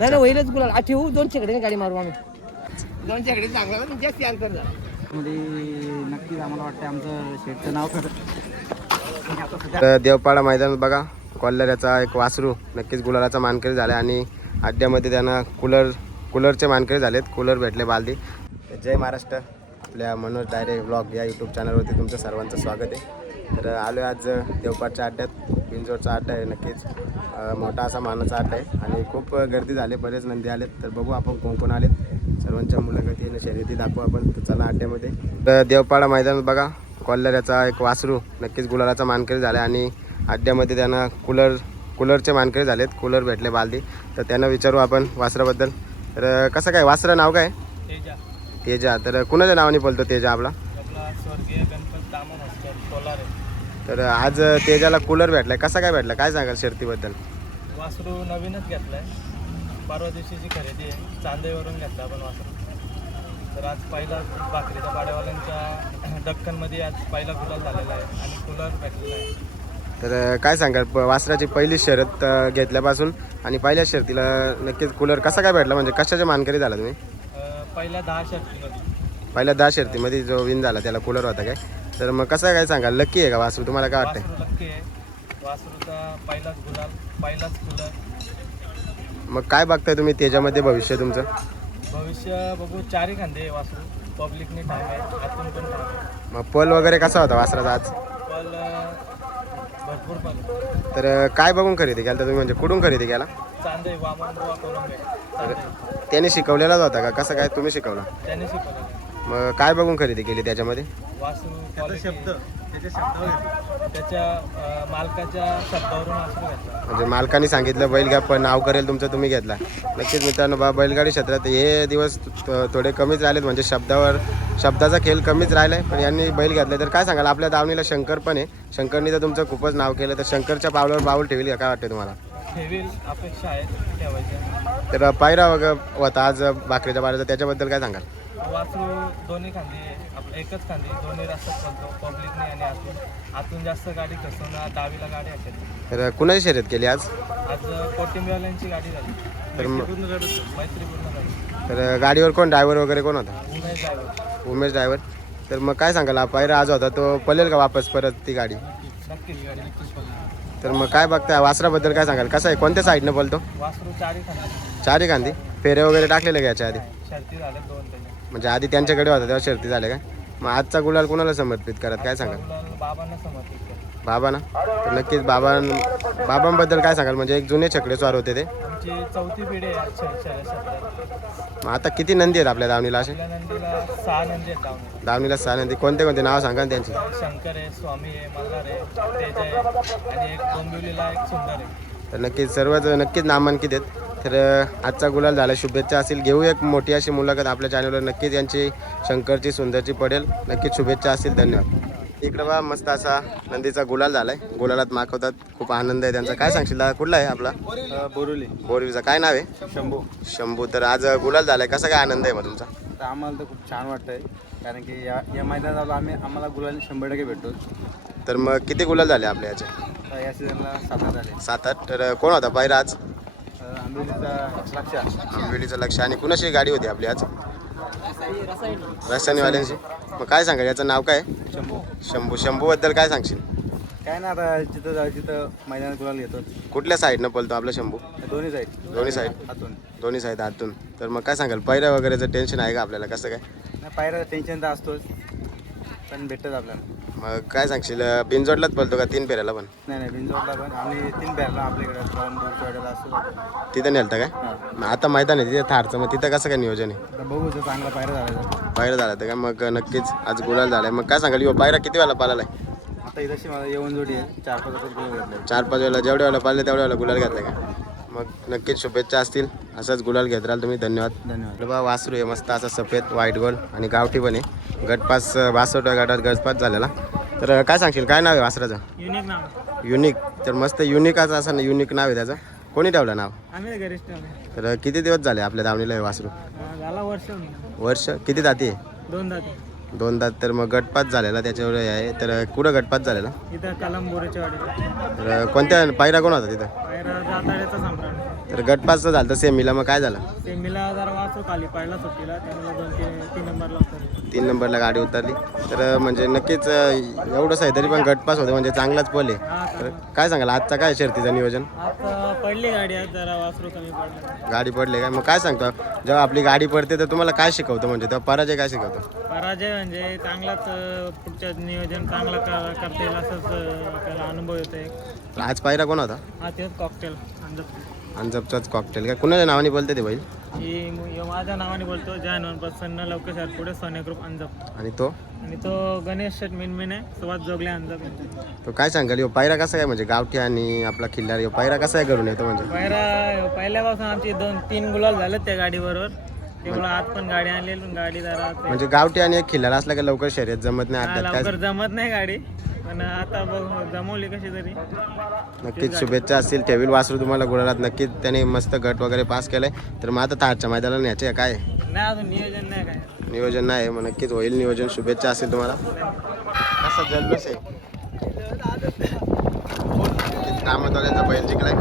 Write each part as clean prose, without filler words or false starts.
नाही होईलच गुलाल ठेवू 200 कडे गाडी मारू आम्ही 200 कडे चांगला ना जास्त अंतर झालं मध्ये नक्कीच आम्हाला वाटतं आमचं शेटचं नाव तर देवपाडा मैदानात बघा कोल्हाऱ्याचा एक वासरू नक्कीच गुलालाचा मानकरी झाला आणि अड्ड्यामध्ये त्यांना कूलरचे मानकरी झालेत. कूलर भेटले बालदी. जय महाराष्ट्र. आपल्या मनोज डायरे ब्लॉग या यूट्यूब चॅनलवरती तुमचं सर्वांचं स्वागत आहे. तर आलो आज देवपाडच्या अड्ड्यात. बिंजोडचा अड्डा आहे. नक्कीच मोठा असा मानाचा अड्डा आहे आणि खूप गर्दी झाली. बरेच नंदी आलेत. तर बघू आपण कोण कोण आलेत. सर्वांच्या मुलाखती आणि शर्यती दाखवू आपण. तर चला अड्ड्यामध्ये. तर देवपाडा मैदानात बघा कोल्हाऱ्याचा एक वासरू नक्कीच गुलालाचा मानकरी झाला आणि अड्ड्यामध्ये त्यांना कूलरचे मानकरी झालेत. कूलर भेटले बालदी. तर त्यांना विचारू आपण वासराबद्दल. तर कसं काय वासरा नाव काय? तेजा. तर कुणाच्या नावाने बोलतो तेजा आपला? तर आज तेजाला कूलर भेटलाय. कसा काय भेटला काय सांगाल शर्तीबद्दल? वासरू नवीनच घेतलाय. परवा दिवशीची खरेदी आहे. चांदेवरून घेतला आपण वासरू. तर आज पहिला भाकरीच्या पाड्यावाल्यांच्या दक्कनमध्ये आज पहिला गुलाल झालेला आहे आणि कूलर भेटलेला आहे. तर काय सांगाल वासराची पहिली शर्यत घेतल्यापासून आणि पहिल्या शर्तीला नक्कीच कूलर कसा काय भेटला? म्हणजे कशाच्या मानकरी झाला तुम्ही? पहिल्या 10 शर्तीमध्ये. पहिल्या 10 शर्तीमध्ये जो विन झाला त्याला कूलर होता काय? तर मग कसं काय सांगाल लक्की आहे का वासरू? तुम्हाला काय वाटतं? वासरू लक्की आहे. वासरूचा पहिलाच गुलाल, पहिलाच कूलर. मग काय बघताय तुम्ही त्याच्यामध्ये भविष्य तुमचं? भविष्य बघू. 4 खांदे वासरू. पब्लिकने टाईम आहे. आतून पण टाईम आहे. मग पल वगैरे कसा होता वासराचा आज? पल भरपूर पल. तर काय बघून खरेदी केला तुम्ही? म्हणजे कुठून खरेदी केला? चांदे वामन बुवा करून घे. त्याने शिकवलेलाच होता का? कसं काय तुम्ही शिकवला? त्याने शिकवलं. मग काय बघून खरेदी केली त्याच्यामध्ये? वासरू शब्द त्याच्या मालकाच्या शब्दावरून वासरू घेतला. म्हणजे मालकाने सांगितलं बैल घ्या पण नाव करेल तुमचं तुम्ही घेतला. नक्कीच मित्रांनो बैलगाडी क्षेत्रात हे दिवस थोडे कमीच राहिलेत. म्हणजे शब्दाचा खेळ कमीच राहिला आहे. पण यांनी बैल घेतला. तर काय सांगाल आपल्या दावणीला शंकर पण आहे. शंकरनी तर तुमचं खूपच नाव केलं. तर शंकरच्या पावलावर पाऊल ठेवली काय वाटते तुम्हाला? ठेवील अपेक्षा आहे ठेवायच्या. तर पायरा वगैरे होता आज भाकरीच्या पायऱ्याचा त्याच्याबद्दल काय सांगाल? वासरू दोन्ही खांदी आपलं एकच खांदी दोन्ही रस्त्यात चालतो. पब्लिकने आणि आतून जास्त गाडी खसून डावीला गाडी असेल. तर कुणाची शर्यत केली आज? आज कोटिंबीवाल्यांची गाडी झाली. तर मैत्रीपूर्ण गाडी. तर गाडीवर कोण ड्रायव्हर वगैरे कोण होता? उमेश ड्रायव्हर. उमेश ड्रायव्हर. तर मग काय सांगाल हा पायरा आज होता तो पळेल का वापस परत ती गाडी? नक्कीच गाडी नक्कीच पडली. तर मग काय बघताय वासराबद्दल काय सांगाल? कसं आहे कोणत्या साईडनं बोलतो? वासरू 4 खांदी. 4 गांधी फेरे वगैरे टाकलेले का याच्या आधी? शर्ती झाले 2 त्याच्या. म्हणजे आधी त्यांच्याकडे होता तेव्हा शर्ती झाल्या काय? मग आजचा गुलाल कोणाला समर्पित करत काय सांगाल? बाबांना समर्पित केलं. बाबा ना? तर नक्कीच बाबांबद्दल काय सांगाल? म्हणजे एक जुने छकडे स्वार होते ते. आमची 4थी पिढी आहे शर्यत. मग आता किती नंदी आहेत आपल्या दावणीला असे? आपल्या नंदीला 6 नंदी आहेत दावणीला. दावणीला 6 नंदी. कोणते कोणते नाव सांगा ना त्यांची? शंकर आहे, स्वामी आहे, मल्हार आहे, तेज आहे आणि एक डोंबिवलीला एक सुंदर आहे. तर नक्कीच सर्वच नक्कीच नामांकित आहेत. तर आजचा गुलाल झाला. शुभेच्छा असतील. घेऊ एक मोठी अशी मुलाखत आपल्या चॅनलवर. नक्कीच यांची शंकरची सुंदरची पडेल. नक्कीच शुभेच्छा असतील. धन्यवाद. इकडं बा मस्त असा नंदीचा गुलाल झालाय. गुलालात माखवतात. खूप आनंद आहे त्यांचा. काय सांगशील कुठला आहे आपला? बोरिवलीचा. काय नाव आहे? शंभू. तर आज गुलाल झालाय. कसा काय आनंद आहे मग तुमचा? तर आम्हाला तर खूप छान वाटतंय कारण की या मैदानात आम्हाला गुलाल 100% भेटतो. तर मग किती गुलाल झाले आपल्या याचे? या सीझनला 7 झाले. 7-8. तर कोण होता पायरा आज? आंबेलीचा लक्ष. आणि कुणाची गाडी होती आपली आज? रसायनीवाल्यांची. मग काय सांगाल याचं नाव काय? शंभूबद्दल काय सांगशील? काय ना आता जिथं मैदानात गुलाल घेतो. कुठल्या साईडनं पळतो आपला शंभू? दोन्ही साईड हातून. तर मग काय सांगाल पायऱ्या वगैरेचं टेन्शन आहे का आपल्याला? कसं काय? नाही पायऱ्याचं टेन्शन तर असतोच पण भेटत आपल्याला. मग काय सांगशील बिनजोडलाच पळतो का 3 फेऱ्याला पण? नाही बिनजोडला पण आम्ही 3 फेऱ्याला आपल्याकडे असतो. तिथं नेलता काय? मग आता मैदान आहे तिथे थारचं. मग तिथं कसं काय नियोजन आहे? बघू चांगला पायरा झाला तर काय? मग नक्कीच आज गुलाल झालाय. मग काय सांगाल पायरा किती वेळा पाळालाय? आता इथं मला येऊन जोडी आहे. 4-5 घेतलं. 4-5 वेळेला. जेवढ्या वेळेला पाळले तेवढ्या वेळेला गुलाल घातला का? मग नक्कीच शुभेच्छा असतील. असंच गुलाल घेत राहाल तुम्ही. धन्यवाद. बा वासरू आहे मस्त असा सफेद व्हाईट गोल्ड आणि गावठी पण आहे. गटपास 62 गटात गटपास झालेला. तर काय सांगशील काय नाव आहे वासराचं? युनिक नाव. युनिक. तर मस्त युनिक असं ना युनिक नाव आहे त्याचं. कोणी ठेवलं नाव? आम्ही घरीच तर किती दिवस झाले आपल्या दावणीला हे वासरू? झाला वर्ष. किती जाती आहे? 2 दाती. 2 दात. तर मग गटपात झालेला त्याच्यावर आहे. तर कुठं गटपात झालेला? इथं कलम बोरेच्या वाडीला. तर कोणत्या पायरा कोण होता तिथं? जाताड्याचा सम्राट. तर गटपास झालं तर सेमीला मग काय झालं? सेमीला जरा वाचू खाली पडला सुट्टीला, त्यामुळे 2-3 नंबरला उतरली. 3 नंबरला गाडी उतरली. तर म्हणजे नक्कीच एवढंच आहे तरी पण गटपास होते म्हणजे चांगलाच पल आहे. तर काय सांगाल आजचा काय शर्तीचं नियोजन? आता पडली गाडी, आज जरा वासरू कमी पडलं. गाडी पडले काय मग काय सांगतो जेव्हा आपली गाडी पडते तर तुम्हाला काय शिकवतं म्हणजे तेव्हा पराजय काय शिकवतो? पराजय म्हणजे चांगलाच पुढचं नियोजन चांगला करता येईल असंच आपल्याला अनुभव येतो एक. आज पायरा कोण होता? हा तेच कॉकटेल अंजपचाच कॉकटेल काय कुणाच्या नावाने बोलते ते बैल? ही माझ्या नावाने बोलतो, जय प्रसन्न लवकर शहर पुढे सोन्या ग्रुप अंजप. आणि तो गणेश शेठ मेनमेन आहे, सुवात जोगले अंजप. तो काय सांगाल यो पायरा कसा आहे म्हणजे गावठी आणि आपला खिल्लार यो पायरा कसा आहे करून येतो म्हणजे? पहिल्यापासून आमची 2-3 गुलाल झाले त्या गाडीबरोबर. तेवढं आज पण गाडी आणलेली, पण गाडी जरा म्हणजे गावठी आणि एक खिल्लार असला की लवकर शर्यत जमत नाही अड्ड्यात काय? लवकर जमत नाही गाडी, पण आता बघ जमवली कशी तरी. नक्कीच शुभेच्छा असतील. ठेवील वासरू तुम्हाला गुलालात नक्कीच त्याने मस्त गट वगैरे पास केलाय. तर मग आता थारच्या मैदानाला न्यायचे काय? नाही अजून नियोजन नाही काय. नियोजन नाही मग नक्कीच होईल नियोजन. शुभेच्छा असेल तुम्हाला. कसा जल्लोष आहे कामतवाल्यांचा बैल जिंकलाय.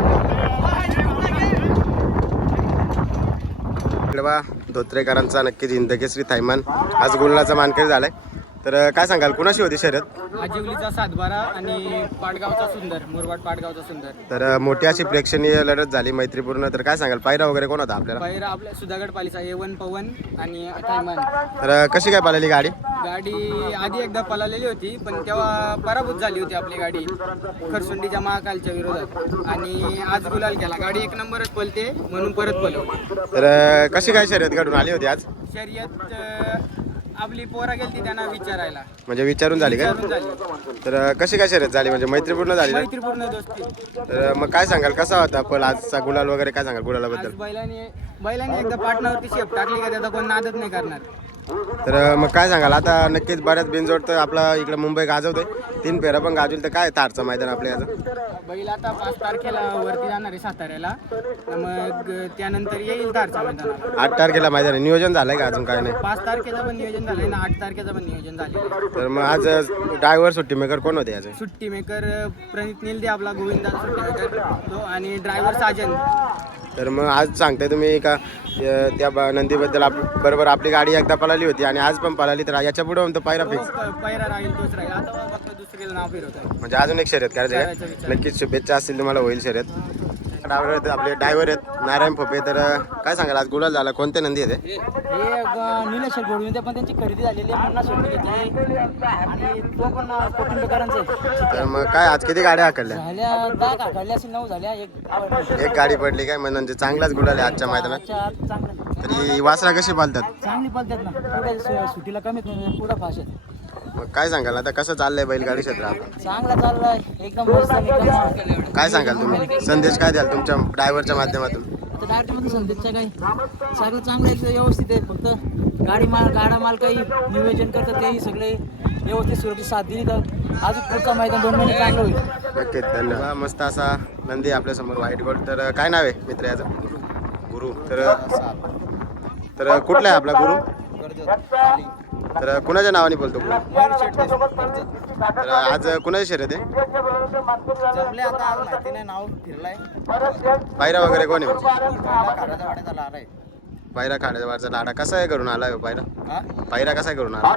इकडे बा धोत्रेकरांचा नक्कीच हिंदकेसरी थैमान आज गुलालाचा मानकरी झालाय. तर काय सांगाल कुणाशी होती शर्यत? आजिवलीचा 7-12 आणि पाटगावचा सुंदर, मुरबाड पाटगावचा सुंदर. तर मोठी अशी प्रेक्षणीय लढत झाली मैत्रीपूर्ण. तर काय सांगाल पायरा वगैरे कोण होता आपल्याला? पहिला आपल्या सुधागड पालीचा A1 पवन आणि थैमान. तर कशी काय पाहिली गाडी? गाडी आधी एकदा पळालेली होती, पण तेव्हा पराभूत झाली होती आपली गाडी खरसुंडीच्या महाकालच्या विरोधात, आणि आज गुलाल केला. गाडी 1 नंबरच पळते म्हणून परत पळवली. तर कशी काय शर्यत घडून आली होती आज? शर्यत आपली पोरा गेलती त्यांना विचारायला, म्हणजे विचारून झाली काय? विचारून झाली. तर कशी काय शर्यत झाली म्हणजे मैत्रीपूर्ण झाली ना? मैत्रीपूर्ण दोस्ती. तर मग काय सांगाल कसा होता पण आजचा गुलाल वगैरे काय सांगाल गुलालाबद्दल? आज बैलाने एकदा पाटणावरती शेप टाकली का त्याचा कोण नादच नाही करणार. तर मग काय सांगाल आता नक्कीच बऱ्याच बिनजोड तर आपला इकडे मुंबई गाजवतोय. 3 फेऱ्या पण गाजवल तर काय थारचं मैदान आपल्या याचं? बैल आता 5 तारखेला वरती जाणार आहे साताऱ्याला, मग त्यानंतर येईल तारच्या मैदानाला. 8 तारखेला मैदान आहे. नियोजन झालंय का अजून काय नाही? 5 तारखेचं पण नियोजन झालंय ना, 8 तारखेचं पण नियोजन झालं. तर मग आज ड्रायव्हर सुट्टी मेकर कोण होते आज? सुट्टी मेकर प्रणित निलदे आपला गोविंदा सुट्टी मेकर तो, आणि ड्रायव्हर साजन. तर मग आज सांगताय तुम्ही का त्या नंदीबद्दल बरोबर आपली गाडी एकदा पळाली होती आणि आज पण पळाली, तर याच्या पुढे म्हणतो पायरा फिक्स पैरा राहील तोच राहील. आता फक्त दुसरीला नाव फिरवत आहे. म्हणजे अजून एक शर्यत करायची आहे. नक्कीच शुभेच्छा असतील तुम्हाला होईल शर्यत. आपले ड्रायव्हर आहेत नारायण फोपे. तर काय सांगाल आज गुलाल झाला कोणते नंदी आहे ते? हे निलेश गोडविन, पण त्यांची खरेदी झालेली आहे म्हणून सुट्टी घेतली, आणि तो पण कुटुंबकरांचा आहे. तर मग काय आज किती गाड्या आकडल्या? झाल्या 10 काढल्या असेल, 9 झाल्या. एक गाडी पडली काय म्हणजे चांगलाच गुलाल आहे आजच्या मैदानात. चांगलं तरी वासरा कशी पालतात? चांगली पद्धत ना, पुढे सुट्टीला कमीत कमी पुढं फाश आहे. मग काय सांगाल आता कसं चाललंय बैलगाडी क्षेत्रात? चांगला चाललाय एकदम मस्त. काय सांगाल तुम्ही संदेश काय द्याल तुमच्या ड्रायव्हरच्या माध्यमातून? आता डायरेक्टमध्ये संदेशच्या काही सगळं चांगलं आहे, व्यवस्थित आहे. फक्त गाडा माल काही नियोजन करतात तेही सगळे व्यवस्थित सुरक्षित साथ दिली तर अजून पुढचा मैदान 2 महिने चांगलं होईल. नक्कीच धन्यवाद. मस्त असा नंदी आपल्यासमोर व्हाईट गोल्ड. तर काय नाव आहे मित्र याचं? गुरु. तर कुठला आहे आपला गुरु? तर कुणाच्या नावाने बोलतो गुरु? तर आज कुणाची शर्यत आहे? जमले आता आज माहिती नाही, नाव फिरलाय. पायरा वगैरे कोण आहे? खाण्याचा वाड्याचा लाड आहे. पायरा खाण्याचा लाडा कसा आहे करून आला पायरा? पायरा कसा आहे करून आला?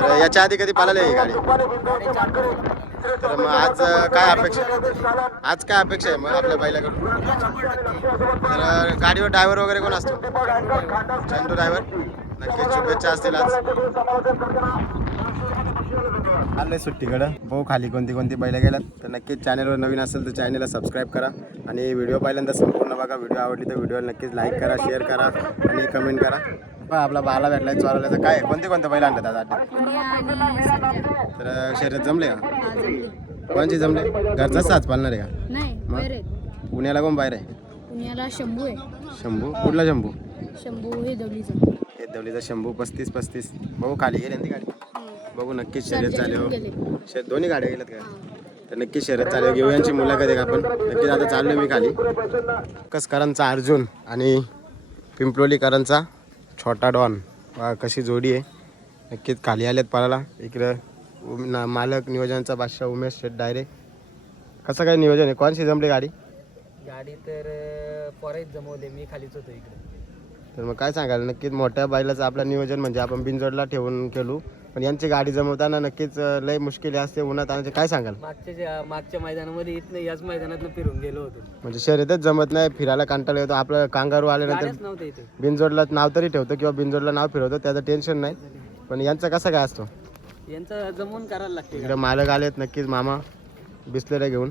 तर याच्या आधी कधी पाळाली आहे ही गाडी? तर मग आज काय अपेक्षा आहे मग आपल्या बैलाकडून? तर गाडीवर ड्रायव्हर वगैरे कोण असतो? चंदू ड्रायव्हर. नक्कीच शुभेच्छा असतील आज. आले सुट्टीकडं भाऊ खाली कोणती बैलं गेलात. तर नक्कीच चॅनलवर नवीन असेल तर चॅनलला सबस्क्राईब करा आणि व्हिडिओ पहिल्यांदा संपूर्ण बघा. व्हिडिओ आवडली तर व्हिडिओला नक्कीच लाईक करा, शेअर करा आणि कमेंट करा. आपला बाला भेटलाय चोरवल्याचं काय कोणते बैल आणतात आज अड्ड्यात? तर शर्यत जमले का? कोणची जमले? घरचाच साच पालणार आहे का? नाही, बाहेर आहेत. पुण्याला कोण बाहेर आहे? पुण्याला शंभू आहे. शंभू. कुठला शंभू? शंभू हे दवलीचा. हे दवलीचा शंभू. 35 भाऊ खाली गेले ती गाडी. बघू नक्कीच शर्यत चालू हो. दोन्ही गाड्या गेल्यात का? तर नक्कीच शर्यत चालू घेऊ यांची मुलाखत आहे आपण. नक्कीच आता चाललो मी खाली. कसकरांचा अर्जुन आणि पिंपलोलीकरांचा छोटा डॉन. कशी जोडी आहे. नक्कीच खाली आलेत पळाला. इकडं मालक नियोजनाचा बादशाह उमेश शेट डायरे. कसं काय नियोजन आहे? कोणशी जमली गाडी? गाडी तर पोराईत जमवले, मी खालीच होतो इकडे. तर मग काय सांगाल नक्कीच मोठ्या बैलाचं आपलं नियोजन म्हणजे आपण बिनजोडला ठेवून केलो, पण यांची गाडी जमवताना नक्कीच लय मुश्किल असते उन्हात आणायचे. काय सांगाल? मागच्या मैदानामध्ये इथनं याच मैदानातनं फिरून गेलो होतो. म्हणजे शर्यतच जमत नाही, फिरायला कंटाळा येतो. आपलं कांगारू आल्यानंतर नव्हतं इथे. बिनजोडला नाव तरी ठेवतो किंवा बिनजोडला नाव फिरवतो, त्याचं टेन्शन नाही. पण यांचा कसा काय असतो? यांचं जमवून करायला लागते. इकडे मालक आलेत नक्कीच मामा बिसलेले घेऊन.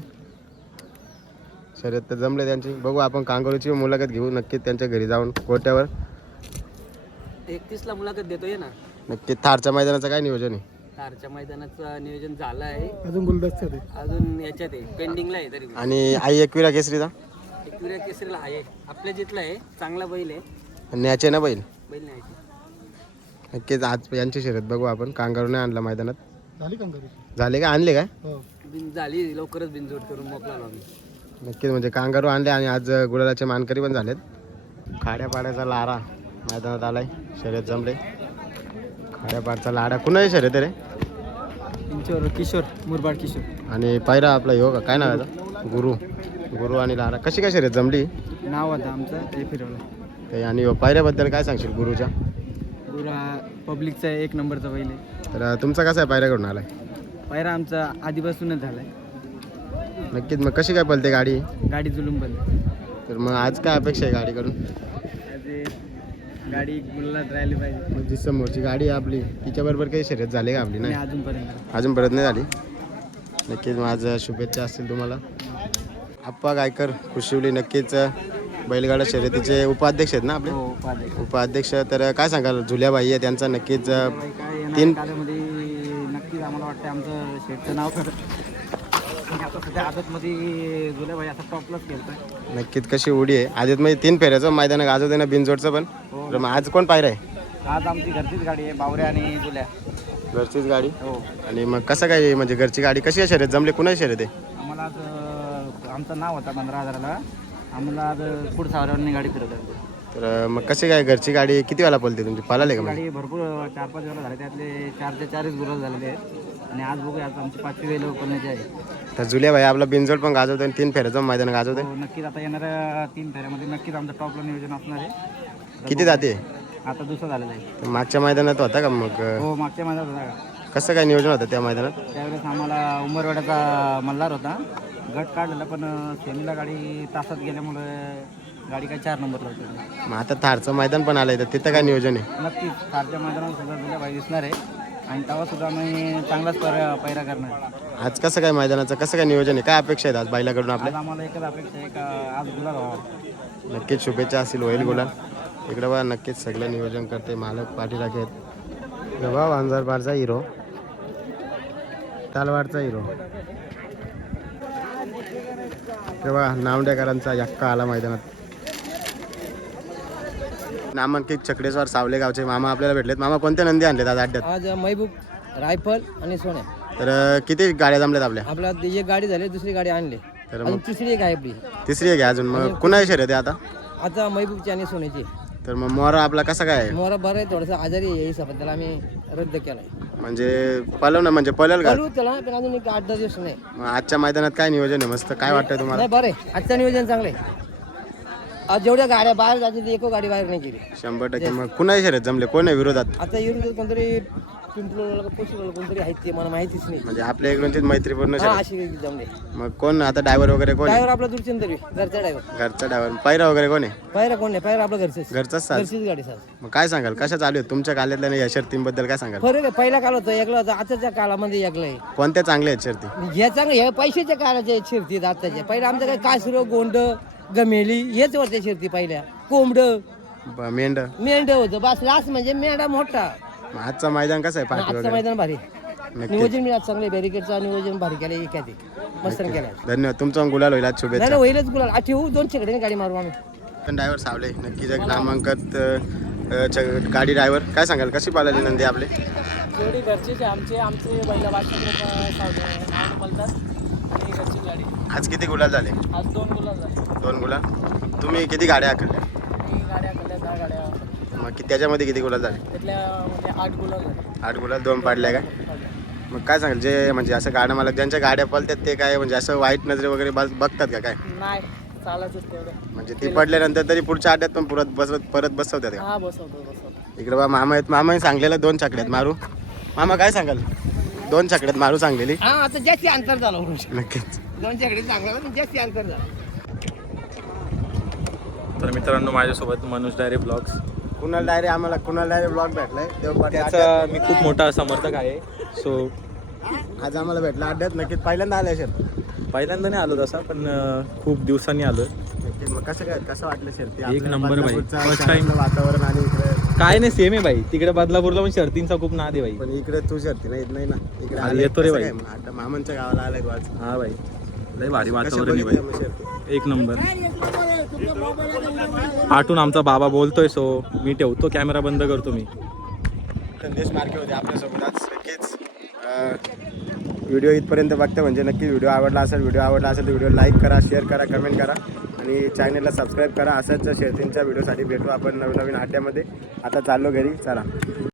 शर्यत तर जमले त्यांची. बघू आपण कांगारूची मुलाखत घेऊ नक्कीच त्यांच्या घरी जाऊन कोट्यावर. 31ला मुलाखत देतोय ना. नक्की थारच्या मैदानाचं काय नियोजन आहे? तारच्या मैदानाचं नियोजन झालं आहे, अजून गुलदस्त्यात अजून याच्यात आहे, पेंडिंगला आहे. तरी आणि आई एकविरा केसरीचा एकविरा केसरीला आहे, आपल्या जिथला आहे, चांगला बैल आहे. न्याचे ना बैल. बैल नाही नक्कीच आज यांची शर्यत बघू आपण. कांगारूने आणला मैदानात. झाली कांगारू? झाले का? आणले काय? झाली, लवकरच बिनजोड करून मोकळा आम्ही. नक्कीच म्हणजे कांगारू आणले आणि आज गुलालाचे मानकरी पण झालेत. खाड्यापाड्याचा लारा मैदानात आलाय, शर्यत जमले. खाड्यापाडचा लाडा कुणाची शर्यत रे? किशोर मुरबाड किशोर. आणि पायरा आपला हो का काय नाव आहे? गुरु आणि लारा. कशी काय शर्यत जमली? नाव होतं आमचं, ते फिरवलं. ते आणि पायऱ्याबद्दल काय सांगशील गुरुच्या? गुरा पब्लिकचा 1 नंबरचा बैल आहे. तर तुमचा कसा आहे पायऱ्याकडून आलाय? पायरा आमचा आधीपासूनच झालाय. नक्कीच. मग कशी काय पळते गाडी? गाडी जुलूम बंद. तर मग आज काय अपेक्षा आहे गाडीकडून? गाडी गुलालात राहिली पाहिजे. म्हणजे समोरची गाडी आहे आपली, तिच्याबरोबर काही शर्यत झाली का आपली? नाही अजूनपर्यंत नाही झाली. नक्कीच माझं शुभेच्छा असतील तुम्हाला. आप्पा गायकर कुशिवली नक्कीच बैलगाडा शर्यतीचे उपाध्यक्ष आहेत ना आपले? उपाध्यक्ष. तर काय सांगाल झुल्याबाई आहे त्यांचा नक्कीच 3 काळामध्ये नक्कीच आम्हाला वाटतं आमचं शेटचं नाव आता सध्या आदतमध्ये जुल्याबाई आता टॉपलाच केलं. नक्कीच कशी उडी आहे आदित मध्ये 3 फेऱ्याचं मैदान गाजवते ना बिनजोडचं पण. तर मग आज कोण पायरा आहे? आज आमची घरचीच गाडी आहे, बावऱ्या आणि जुल्या. घरचीच गाडी. हो. आणि मग कसं काय म्हणजे घरची गाडी कशी आहे शर्यत जमली? कुणाची शर्यत आहे? आम्हाला आज आमचं नाव होता 15,000ला. आम्हाला आज पुढं सावऱ्यांनी गाडी फिरवली. तर मग कशी काय घरची गाडी किती वेळा पळते तुमची? पळाले का? गाडी भरपूर 4-5 वेळा झाले, त्यातले 4चे 4च गुलाल झालेले आहेत. आणि आज बघूया, आज आमची 5वी वेळ पळण्याची आहे. तर जुल्याबाई आपला बिनजोड पण गाजवतो आणि 3 फेऱ्याचं मैदान गाजवते. हो, नक्कीच आता येणाऱ्या 3 फेऱ्यामध्ये नक्कीच आमचं टॉपला नियोजन असणार आहे. किती जाते? आता दुसरं झालेलं आहे. तर मागच्या मैदानात होता का मग? हो, मागच्या मैदानात होता का? कसं काय नियोजन होतं त्या मैदानात? त्यावेळेस आम्हाला उंबरवाड्याचा मल्हार होता, गट काढलेला, पण सेमीला गाडी तासात गेल्यामुळे गाडी काय 4 नंबरला होती. मग आता थारचं मैदान पण आलंय, तर तिथं काय नियोजन आहे? नक्कीच थारच्या मैदानात सुद्धा जुल्याबाई दिसणार आहे आणि तेव्हा सुद्धा आम्ही चांगलाच पैरा करणार आहे. आज कसं काय मैदानाचं कसं काय नियोजन आहे? काय अपेक्षा आहेत आज बैलाकडून आज आपल्या? आम्हाला एकच अपेक्षा आहे का आज गुलाल व्हावा. नक्कीच शुभेच्छा असतील, होईल गुलाल. इकडं बघा नक्कीच सगळं नियोजन करते मालक पाठीराखे आहेत. बघा वांजरबारचा हिरो, तालवाडचा हिरो. तेव्हा नावंडेकरांचा यक्का आला मैदानात. नामांकित चकडेश्वर सावले गावचे मामा आपल्याला भेटलेत. मामा कोणत्या नंदी आणलेत आज अड्ड्यात? आज महबूब, रायफल आणि सोन्या. तर किती गाड्या जमल्यात आपल्या? आपला एक गाडी झाली, दुसरी गाडी आणली, तर आणि मग तिसरी एक आहे आपली. तिसरी आहे अजून. मग कुणाची शर्यत आहे आता? आता महबूबची आणि सोन्याची. तर मग मोरा आपला कसा काय आहे? मोरा बरं आहे, थोडंसं आजारी आहे, हिसाबात त्याला आम्ही रद्द केलाय. म्हणजे पळवणं म्हणजे पळेल का? चालू त्याला, पण अजून एक 8-10 दिवस नाही. मग आजच्या मैदानात काय नियोजन आहे? मस्त काय वाटतंय तुम्हाला? नाही, बरं आहे, आजचं नियोजन चांगलं आहे. आज जेवढ्या गाड्या बाहेर जायच्या एको गाडी बाहेर नाही गेली. 100%. मग कुणाची शर्यत जमले? कोण आहे विरोधात? आता विरोधात कोणतरी पिंपलोला पोषला कोणतरी आहेत, ते मला माहितीच नाही. म्हणजे आपल्या इकडूनची मैत्रीपूर्ण हा, शर्यत. अशी जमले. मग कोण आता ड्रायव्हर वगैरे कोण आहे? ड्रायव्हर आपला दूरचंदरी, घरचा ड्रायव्हर. घरचा ड्रायव्हर. पायरा वगैरे कोण आहे? पायरा कोण नाही, पायरा आपलं घरचंच. घरचाच साज. घरचीच गाडी साज. मग काय सांगाल कशा चालू आहेत तुमच्या काल्यातल्या नाही या शर्तींबद्दल काय सांगाल? फरक आहे, पहिला काळ होतं एकलं होतं, आताच्या काळामध्ये एकलं आहे. कोणत्या चांगल्या आहेत शर्ती? हे चांगलं, हे पैशाच्या काळाच्या शिरतीत आताच्या. पहिला आमचं काय कासरं, गोंड, गमेली हेच होत्या शिरती पहिल्या. कोंबड, मेंढ. मेंढ होतं बस, लास्ट म्हणजे मेंढा मोठा. मग आजचं मैदान कसं आहे? पाठी आजचं वगैरे मैदान भारी, नक्की. नियोजन मी आज चांगले, बॅरिकेडचं नियोजन भारी केलं, एखादी मस्त केलं. धन्यवाद. तुमचा गुलाल होईल आज. नाही शुभेच्छा. ना, होईलच गुलाल. ठेवू 2 छेकडे गाडी मारू आम्ही. ड्रायव्हर सावले नक्कीच एक नामांकित गाडी ड्रायव्हर. काय सांगाल कशी पाळली नंदी आपले? जेवढी घरचीचे आमचे बैला नाव बोलतात आणि घरची गाडी. आज किती गुलाल झाले? आज 2 गुलाल झाले. 2 गुलाल. तुम्ही किती गाड्या आखल्या? मी गाड्या खाल्ल्या 10 गाड्या. मग त्याच्यामध्ये किती गुलाल झाले? त्यातल्या 8 गुलाल झाले. 8 गुलाल, 2 पाडल्या काय? मग काय सांगाल जे म्हणजे असं गाड्या मालक ज्यांच्या गाड्या पळतात ते काय म्हणजे असं वाईट नजरे वगैरे बघतात का काय? नाही, चालायचंच तेवढं. म्हणजे ती पडल्यानंतर तरी पुढच्या अड्ड्यात पण परत बसवतात का? हा बसवतो. इकडे बा मामा आहेत, मामाने सांगलेलं 2 छकड्यात मारू. मामा काय सांगाल? 2 छकड्यात मारू सांगलेली. हा आता जास्ती अंतर झालं नक्कीच. 2 छकडी चांगला पण जास्ती अंतर झालं. तर मित्रांनो माझ्यासोबत मनोज डायरे ब्लॉग्स, कुणाल डायरे ब्लॉग भेटलाय देवपाटी त्याचा मी खूप मोठा समर्थक आहे. सो आज आम्हाला भेटला अड्ड्यात. नक्कीच पहिल्यांदा आले सर? पहिल्यांदा नाही आलो तसा, पण खूप दिवसांनी आलो. नक्कीच. मग कसं वाटलं शर्ती? एक नंबर भाई. फर्स्ट टाइम वातावरण आणि इकडे काय नाही सेम आहे भाई. तिकडे बदलापूरला पण शर्तींचा खूप नाद आहे भाई. पण इकडे तू शर्ती नाही नाही ना इकडे अरे आलाय. येतो रे कसं बाई. काय मग? आता मामांच्या गावाला आलाय तू आज. हा भाई, लय भारी कशा वातावरण आहे बघितल्या भाई, मग शर्ती? एक नंबर. आठून आमचा बाबा बोलतोय, सो मी ठेवतो कॅमेरा, बंद करतो मी. संदेश मार्के होते आपल्यासोबत आज. नक्कीच व्हिडिओ इथपर्यंत बघता म्हणजे नक्की व्हिडिओ आवडला असेल तर व्हिडिओ लाईक करा, शेअर करा, कमेंट करा आणि चॅनलला सबस्क्राईब करा. अशाच शर्तींच्या व्हिडिओसाठी भेटू आपण नवीन अड्ड्यामध्ये. आता चाललो घरी, चला.